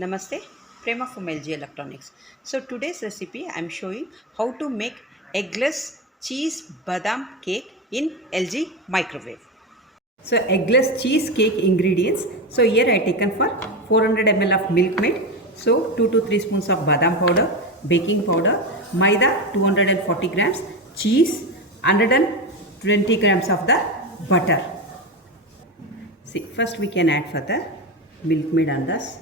Namaste, Prema from LG Electronics. So today's recipe I am showing how to make eggless cheese badam cake in LG microwave. So eggless cheesecake ingredients. So here I taken for 400 ml of milk made. So 2 to 3 spoons of badam powder, baking powder, maida 240 grams, cheese 120 grams of the butter. See, first we can add for the milk made on this.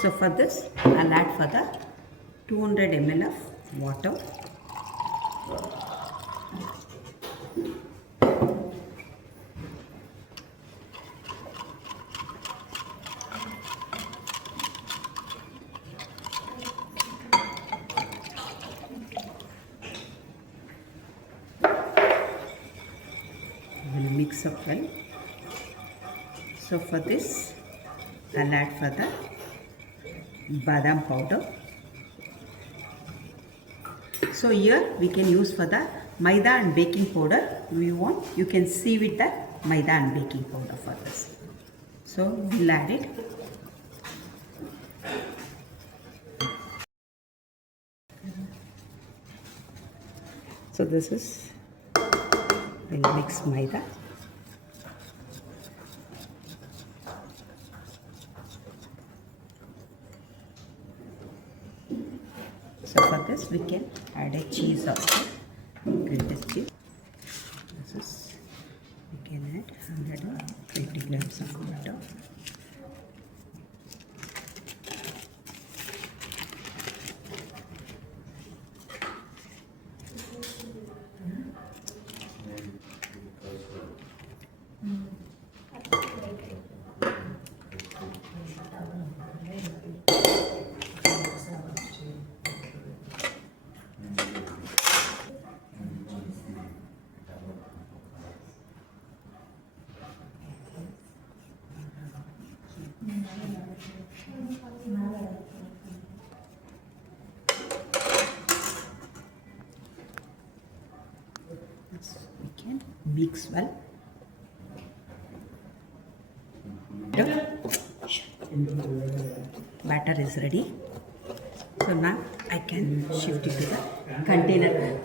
So for this, I'll add for the 200 ml of water. We'll mix up well. So for this, I'll add for the badam powder. So here we can use for the maida and baking powder. We want, you can see with the maida and baking powder for this. So we'll add it. So this is, we'll mix maida. So for this we can add a cheese also, grated cheese. This is, we can add 120 grams of butter. We can mix well. Batter is ready. So now I can shift it to the container.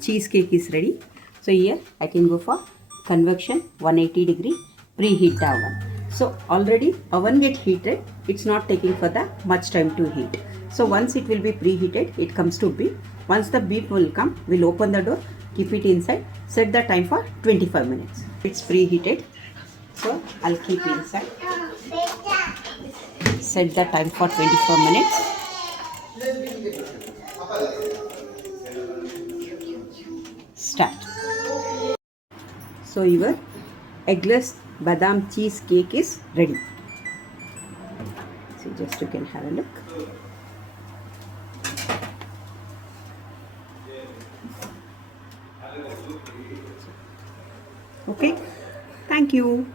Cheesecake is ready. So here I can go for convection 180 degree preheat the oven. So already oven get heated, it's not taking for the much time to heat. So once it will be preheated, it comes to beep. Once the beep will come, we'll open the door, keep it inside, set the time for 25 minutes. It's preheated, so I'll keep inside. Set the time for 24 minutes. Start. So your eggless badam cheesecake is ready. So just you can have a look. Okay, thank you.